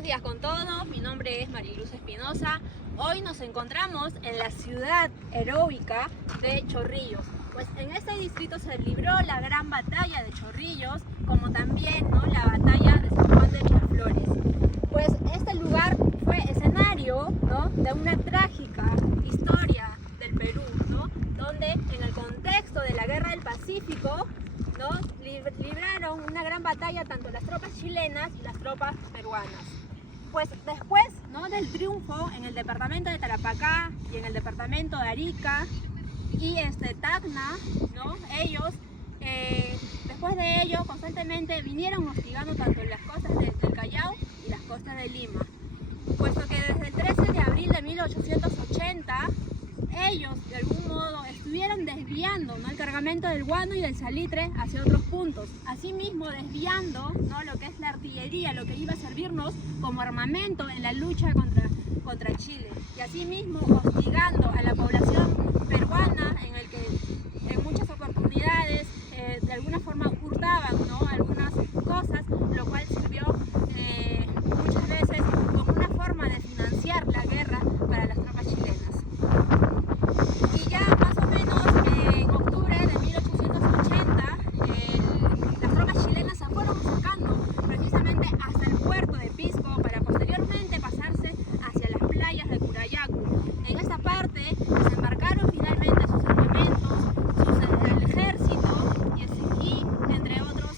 Buenos días con todos, mi nombre es Mariluz Espinosa. Hoy nos encontramos en la ciudad heroica de Chorrillos. Pues en este distrito se libró la gran batalla de Chorrillos, como también, ¿no?, la batalla de San Juan de Miraflores. Pues este lugar fue escenario, ¿no?, de una trágica historia del Perú, ¿no?, donde en el contexto de la Guerra del Pacífico, ¿no?, libraron una gran batalla tanto las tropas chilenas y las tropas peruanas. Pues después, ¿no?, del triunfo en el departamento de Tarapacá y en el departamento de Arica y Tacna, ¿no?, ellos, después de ello, constantemente vinieron hostigando tanto las costas del Callao y las costas de Lima, puesto que desde el 13 de abril de 1880 ellos de algún modo estuvieron desviando, ¿no?, el cargamento del guano y del salitre hacia otros puntos, asimismo desviando, ¿no?, lo que es la artillería, lo que iba a servirnos como armamento en la lucha contra Chile, y asimismo hostigando a la población peruana, en el que en muchas oportunidades de alguna forma hurtaban, ¿no?, algunas cosas, lo cual sirvió muchas veces como una forma de financiar la guerra para las tropas chilenas. Y ya más o menos en octubre de 1880 las tropas chilenas se fueron acercando precisamente hasta el puerto de Pisco para posteriormente pasarse hacia las playas de Curayacu. En esta parte desembarcaron finalmente sus armamentos, el ejército y entre otros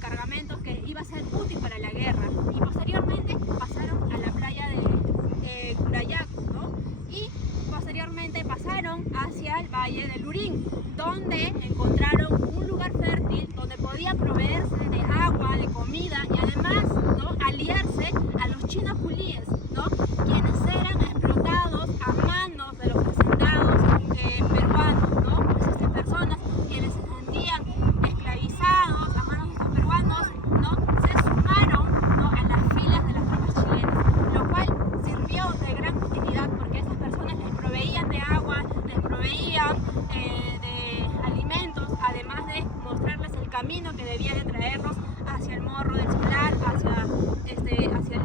cargamentos que iba a ser útil para la guerra, y posteriormente pasaron a la playa de Curayacu, ¿no?, y posteriormente pasaron hacia el Valle del Lurín, donde encontraron un lugar fértil donde podían proveerse de agua, de comida y además, ¿no?, aliarse a los chinos culíes, ¿no?, quienes eran explotados a manos de los hacendados peruanos, ¿no?, pues personas quienes se sentían esclavizados a manos de estos peruanos, ¿no?, se sumaron, ¿no?, a las filas de las tropas chilenas, lo cual sirvió de gran utilidad porque estas personas les proveían de agua, les proveían de alimentos, además de mostrarles el camino que debía de traerlos hacia el Morro del Solar, hacia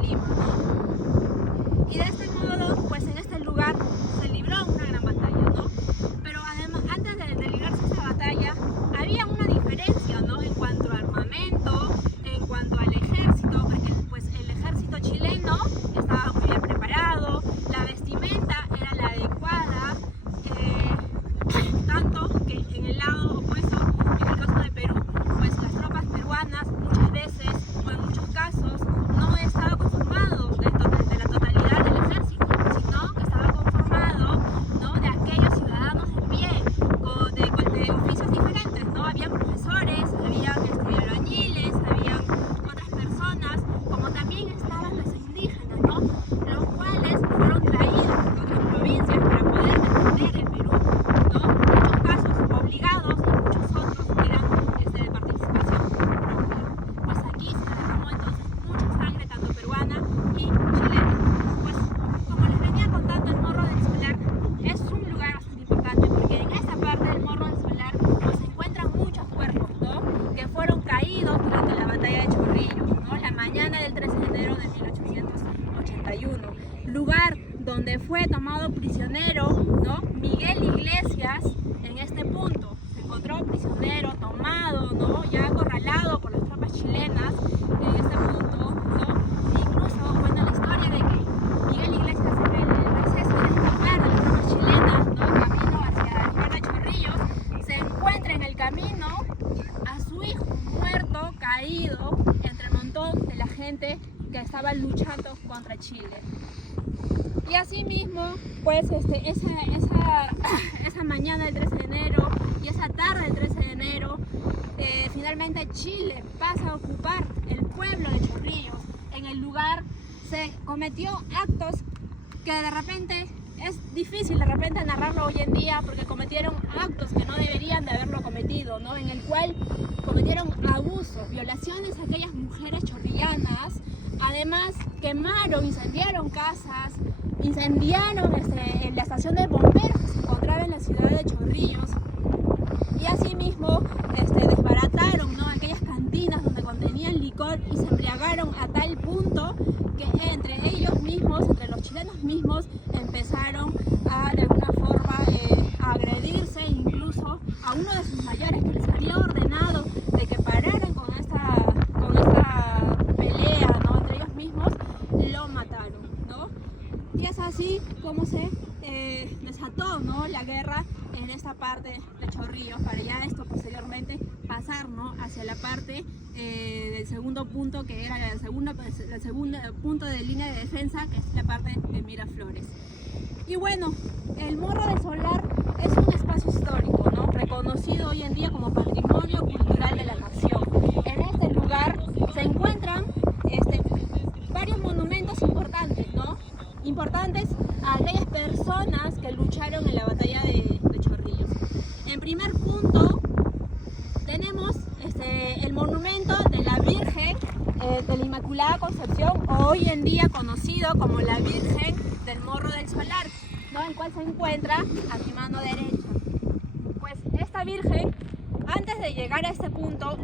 Lima, ¿no? Y de este modo, pues en este lugar se libró una gran batalla, ¿no? Pero además, antes de librarse esa batalla, había una diferencia, ¿no?, en cuanto a armamento, en cuanto al ejército, porque pues el ejército chileno estaba muy bien preparado, la vestimenta era la adecuada, tanto que en el lado opuesto, en el caso de Perú, pues las tropas peruanas muchas veces, o en muchos casos, no estaba conformado de la totalidad del ejército, sino que estaba conformado, ¿no?, de aquellos ciudadanos de pie, de oficios diferentes, ¿no? Habían profesores, habían albañiles, habían otras personas, como también estaban los indígenas, ¿no?, los cuales fueron traídos de otras provincias para poder defender el Perú, ¿no?, en muchos casos obligados y muchos otros eran de participación propia. Pues aquí se derramó entonces mucha sangre, tanto peruana y chilena. Pues como les venía contando, el Morro del Solar es un lugar bastante importante porque en esta parte del Morro del Solar pues, se encuentran muchos cuerpos, ¿no?, que fueron caídos durante la batalla de Chorrillos, ¿no?, la mañana del 13 de enero de 1881, lugar donde fue tomado prisionero, ¿no?, Miguel Iglesias. En este punto se encontró prisionero, tomado, ¿no?, ya acorralado por las tropas chilenas en este punto, ¿no? Incluso cuenta la historia de que Miguel Iglesias, en el receso de escapar de las tropas chilenas, ¿no?, camino hacia el lugar de Chorrillos, se encuentra en el camino a su hijo muerto, caído entre el montón de la gente que estaba luchando contra Chile. Y asimismo, pues esa mañana del 13 de enero y esa tarde del 13 de enero, finalmente Chile pasa a ocupar el pueblo de Chorrillos. En el lugar se cometió actos que de repente es difícil narrarlo hoy en día porque cometieron actos que no deberían de haberlo cometido, ¿no?, en el cual cometieron abusos, violaciones a aquellas mujeres chorrillanas. Además, quemaron, incendiaron casas, incendiaron la estación de bomberos que se encontraba en la ciudad de Chorrillos, y asimismo desbarataron, ¿no?, aquellas cantinas donde contenían licor y se embriagaron a tal punto que entre mismos empezaron a de alguna forma a agredirse, incluso a uno de sus mayores que les había ordenado de que pararan con esta pelea, ¿no?, entre ellos mismos, lo mataron, ¿no? Y es así como se desató, ¿no?, la guerra en esta parte de Chorrillos, para ya esto posteriormente pasar, ¿no?, hacia la parte del segundo punto, que era el segundo punto de línea de defensa, que es la parte de Miraflores. Y bueno, el Morro del Solar es un espacio histórico, ¿no?, reconocido hoy en día como Patrimonio Cultural de la Nación. En este lugar se encuentran varios monumentos importantes, ¿no?, importantes a aquellas personas que lucharon en la batalla de Chorrillos. En primer punto tenemos el monumento de la Virgen de la Inmaculada Concepción, hoy en día conocido como la Virgen del Morro del Solar, ¿no?, el cual se encuentra a mi mano derecha. Pues esta Virgen, antes de llegar a este punto,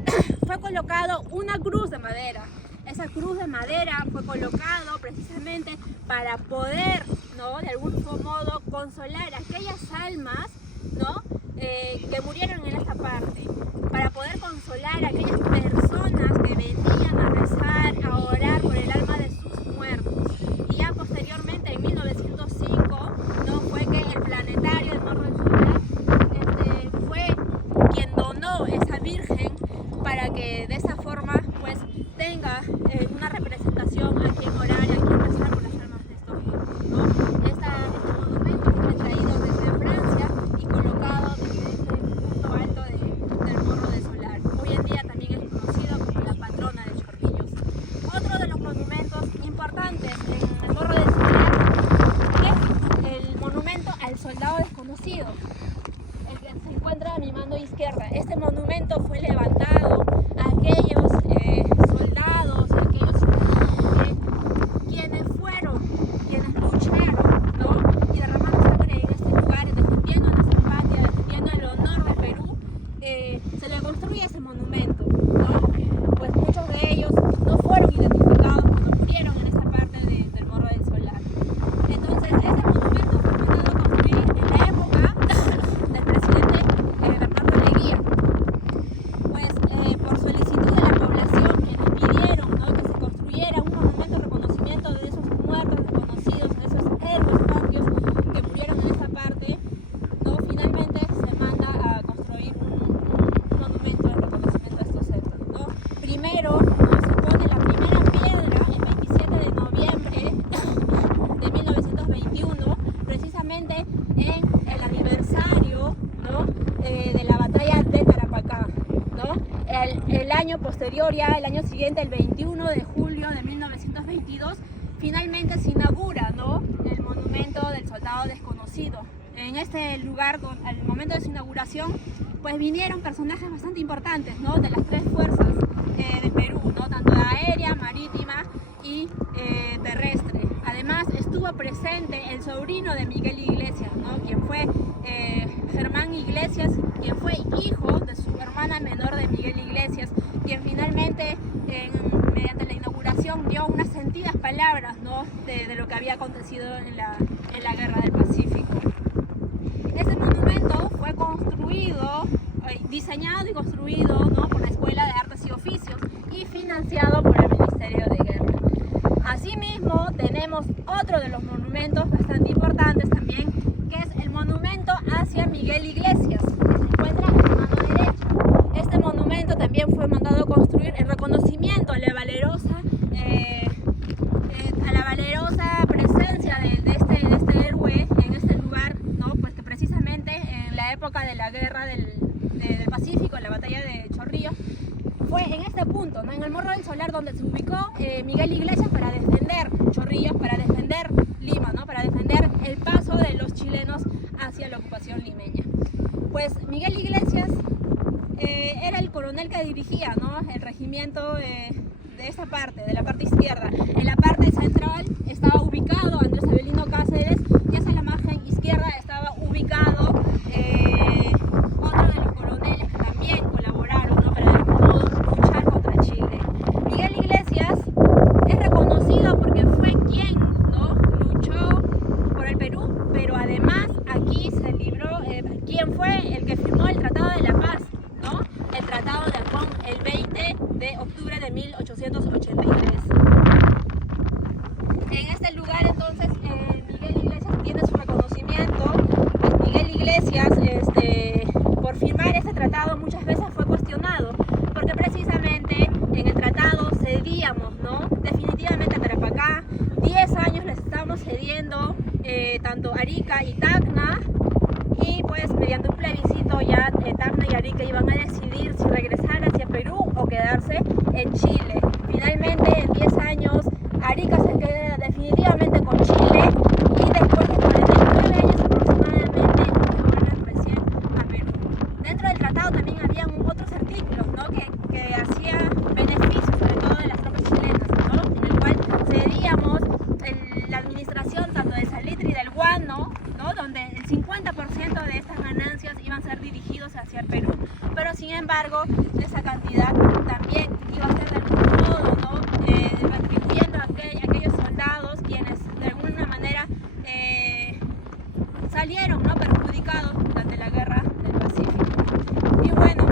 fue colocado una cruz de madera. Esa cruz de madera fue colocado precisamente para poder, ¿no?, de algún modo consolar a aquellas almas, ¿no?, que murieron en esta parte, para poder consolar a aquellas personas que venían a rezar, a orar por el alma de sus muertos. Y ya posteriormente, en 1905, ¿no?, fue que el planetario del Morro del Solar fue quien donó esa Virgen para que de esa forma pues tenga una representación a quien orar y a quien rezar por las almas de estos muertos, ¿no? Este monumento fue traído desde Francia y colocado desde ese punto alto del Morro del Solar. Hoy en día también es conocido como la patrona de Chorrillos. Otro de los monumentos importantes en el Morro del Solar es el monumento al soldado desconocido, el que se encuentra a mi mano izquierda. Este monumento fue levantado a aquellos soldados, a aquellos quienes lucharon, ¿no?, y derramando sangre en este lugar, defendiendo nuestra patria, defendiendo el honor de Perú. Se le construye ese monumento, ¿no? Pues muchos de ellos no fueron identificados cuando murieron en esta parte del Morro del Solar. Entonces, este monumento fue mandado a construir en la época del presidente Bernardo Leguía. Pues por solicitud de la población, quienes pidieron, ¿no?, que se construyera un monumento de reconocimiento de esos muertos desconocidos, de esos héroes patrios que murieron en esta parte, ¿no?, finalmente se manda a construir un monumento de reconocimiento a estos héroes, ¿no? Primero, ¿no?, se pone la primera piedra el 27 de noviembre de 1921, precisamente en el aniversario, ¿no?, de la batalla de Tarapacá, ¿no? El año posterior, ya el año siguiente, el 21 de julio de 1922, finalmente se inaugura, ¿no?, el monumento del soldado desconocido. En este lugar, al momento de su inauguración, pues vinieron personajes bastante importantes, ¿no?, de las tres fuerzas de Perú, ¿no?, tanto aérea, marítima y terrestre. Además estuvo presente el sobrino de Miguel Iglesias, ¿no?, quien fue Germán Iglesias, quien fue hijo de su hermana menor de Miguel Iglesias, quien finalmente mediante la inauguración dio unas sentidas palabras, ¿no?, de lo que había acontecido en la Guerra del Pacífico. Este monumento fue construido, diseñado y construido, ¿no?, por la Escuela de Artes y Oficios y financiado por el Ministerio de Guerra. Asimismo, tenemos otro de los monumentos bastante importantes también, que es el monumento hacia Miguel Iglesias, que se encuentra a mi mano derecha. Este monumento también fue mandado a construir en reconocimiento a la valerosa presencia de este héroe en este lugar, ¿no?, pues que precisamente en la época de la Guerra del Pacífico, en la batalla de Chorrillos, fue en este punto, ¿no?, en el Morro del Solar, donde se ubicó Miguel Iglesias para defender Chorrillos, para defender Lima, ¿no?, para defender el paso de los chilenos hacia la ocupación limeña. Pues Miguel Iglesias era el coronel que dirigía, ¿no?, el regimiento de esta parte, de la parte izquierda. En la parte central estaba ubicado Andrés Avelino Cáceres y hacia la margen izquierda estaba ubicado otro de los coroneles que también colaboraron, ¿no?, para de algún modo luchar contra Chile. Miguel Iglesias es reconocido porque fue quien, ¿no?, luchó tanto Arica y Tacna, y pues mediante un plebiscito ya Tacna y Arica iban a decidir si regresar hacia Perú o quedarse en Chile. Finalmente, en 10 años, Arica se queda definitivamente con Chile, y después de 49 años aproximadamente se vuelven recién a Perú. Dentro del tratado también habían otros artículos, ¿no? que hacía beneficios sobre todo de las tropas chilenas, ¿no? En el cual cedíamos la administración tanto de Salitre y del Guano, ¿no? Donde el 50% de estas ganancias iban a ser dirigidos hacia el Perú, pero sin embargo esa cantidad también iba a ser de algún modo, ¿no? Retribuyendo a aquellos soldados quienes de alguna manera salieron, ¿no? perjudicados durante la guerra del Pacífico. Y bueno,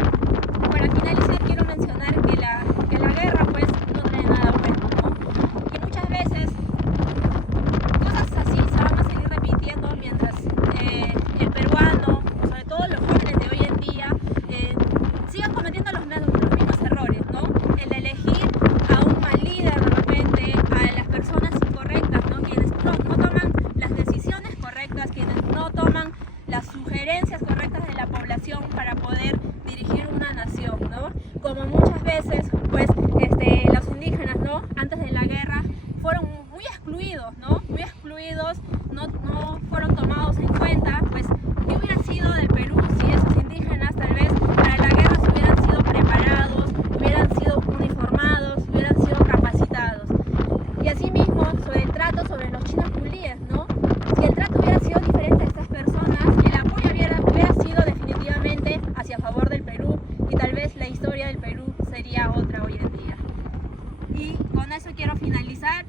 para finalizar quiero mencionar que la guerra pues no trae nada bueno, ¿no? Y muchas veces cosas así se van a seguir repitiendo mientras el peruano, sobre todo los jóvenes de hoy en día, sigan cometiendo los mismos errores, ¿no? El de elegir a un mal líder de repente, a las personas incorrectas, ¿no? Quienes no toman las decisiones correctas, quienes no toman las sugerencias correctas de la población para poder dirigir una nación, ¿no? Como muchas veces, pues, los indígenas, ¿no? Antes de la guerra fueron muy excluidos, ¿no? Muy excluidos, no fueron tomados en cuenta, pues, ¿qué hubiera sido del Perú si esos indígenas tal vez para la guerra se hubieran sido preparados, hubieran sido uniformados, hubieran sido capacitados? Y asimismo, sobre el trato sobre los chinos culíes, ¿no? Si el trato hubiera sido diferente a estas personas, el apoyo hubiera sido definitivamente hacia favor del Perú, y tal vez la historia del Perú sería otra hoy en día. Y con eso quiero finalizar.